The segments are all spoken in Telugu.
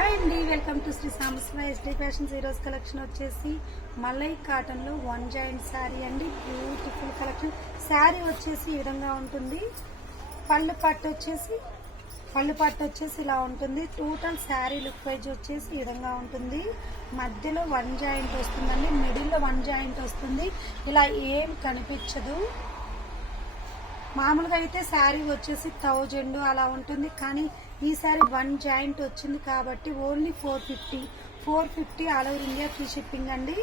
హాయ్ అండి, welcome to Shri Sambasiva SD fashions. ఈ రోజు కలెక్షన్ వచ్చేసి మలై కాటన్ లో వన్ జాయింట్ శారీ అండి. Beautiful collection. శారీ వచ్చేసి ఈ విధంగా ఉంటుంది. పళ్ళు పట్టు వచ్చేసి ఇలా ఉంటుంది. టోటల్ శారీ లుక్ వైజ్ వచ్చేసి ఈ విధంగా ఉంటుంది. మధ్యలో వన్ జాయింట్ వస్తుందండి, మిడిల్ లో వన్ జాయింట్ వస్తుంది. ఇలా ఏం కనిపించదు. మామూలుగా అయితే శారీ వచ్చేసి 1000 అలా ఉంటుంది, కానీ ఈ శారీ వన్ జాయింట్ వచ్చింది కాబట్టి only 450 all over India free shipping అండి.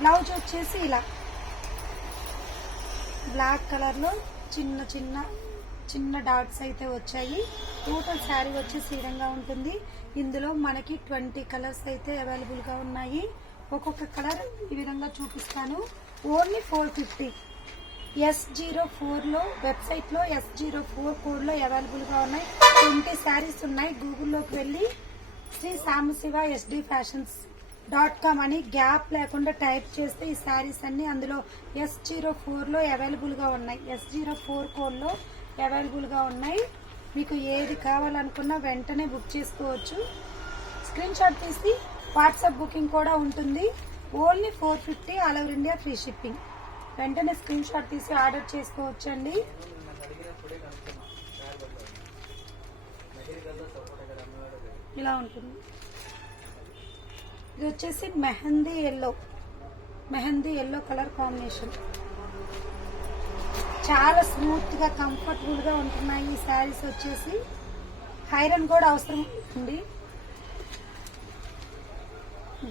బ్లౌజ్ వచ్చేసి ఇలా బ్లాక్ కలర్ లో చిన్న డాట్స్ అయితే వచ్చాయి. టోటల్ శారీ వచ్చేసి ఈ విధంగా ఉంటుంది. ఇందులో మనకి 20 కలర్స్ అయితే అవైలబుల్ గా ఉన్నాయి. ఒక్కొక్క కలర్ ఈ విధంగా చూపిస్తాను. ఓన్లీ 450. S04 లో వెబ్సైట్ లో S04 కోడ్ లో అవైలబుల్ గా ఉన్నాయి. 20 శారీస్ ఉన్నాయి. గూగుల్లోకి వెళ్ళి శ్రీ సాంబశివ SD fashions.com అని గ్యాప్ లేకుండా టైప్ చేస్తే ఈ శారీస్ అన్ని అందులో S04 లో అవైలబుల్ గా ఉన్నాయి. S04 కోడ్ లో అవైలబుల్ గా ఉన్నాయి. మీకు ఏది కావాలనుకున్నా వెంటనే బుక్ చేసుకోవచ్చు. స్క్రీన్ షాట్ తీసి వాట్సాప్ బుకింగ్ కూడా ఉంటుంది. Only 450 all over India free shipping. వెంటనే స్క్రీన్ షాట్ తీసి ఆర్డర్ చేసుకోవచ్చండి. ఇలా ఉంటుంది. ఇది వచ్చేసి మెహందీ ఎల్లో కలర్ కాంబినేషన్. చాలా స్మూత్ గా కంఫర్టబుల్ గా ఉంటున్నాయి ఈ శారీస్ వచ్చేసి. ఐరన్ కూడా అవసరం ఉంది,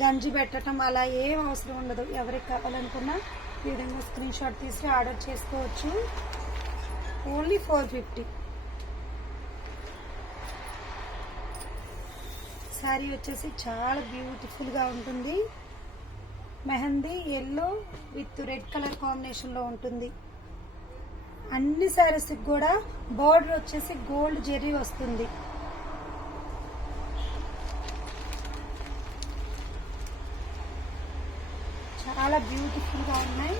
గంజి పెట్టడం అలా ఏం అవసరం ఉండదు. ఎవరికి కావాలనుకున్నా ఈ విధంగా స్క్రీన్ షాట్ తీసి ఆర్డర్ చేసుకోవచ్చు. ఓన్లీ 450. శారీ వచ్చేసి చాలా బ్యూటిఫుల్ గా ఉంటుంది. Mehndi yellow with red colour combination లో ఉంటుంది. అన్ని శారీస్ కూడా బోర్డర్ వచ్చేసి గోల్డ్ జెరీ వస్తుంది. చాలా బ్యూటిఫుల్ గా ఉన్నాయి.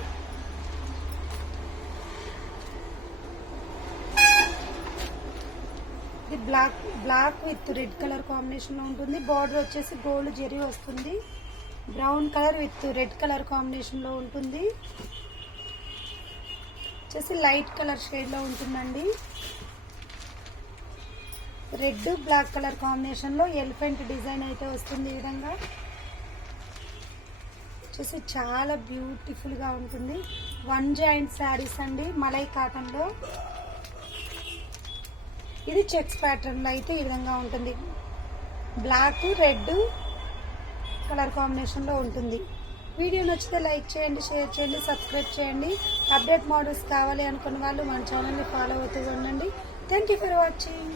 ఇది black with red colour combination లో ఉంటుంది. బార్డర్ వచ్చేసి గోల్డ్ జెరీ వస్తుంది. Brown colour with red colour combination లో ఉంటుంది. వచ్చేసి లైట్ కలర్ షేడ్ లో ఉంటుందండి. రెడ్ బ్లాక్ కలర్ కాంబినేషన్ లో ఎలిఫెంట్ డిజైన్ అయితే వస్తుంది. ఈ విధంగా వచ్చేసి చాలా బ్యూటిఫుల్ గా ఉంటుంది. వన్ జాయింట్ శారీస్ అండి, మలై కాటన్ లో. ఇది చెక్స్ ప్యాటర్న్ లో అయితే ఈ విధంగా ఉంటుంది. బ్లాక్ రెడ్ కలర్ కాంబినేషన్ లో ఉంటుంది. వీడియో నచ్చితే లైక్ చేయండి, షేర్ చేయండి, సబ్స్క్రైబ్ చేయండి. అప్డేట్ మోడల్స్ కావాలి అనుకున్న వాళ్ళు మన ఛానల్ ని ఫాలో అవుతూ ఉండండి. Thank you for watching.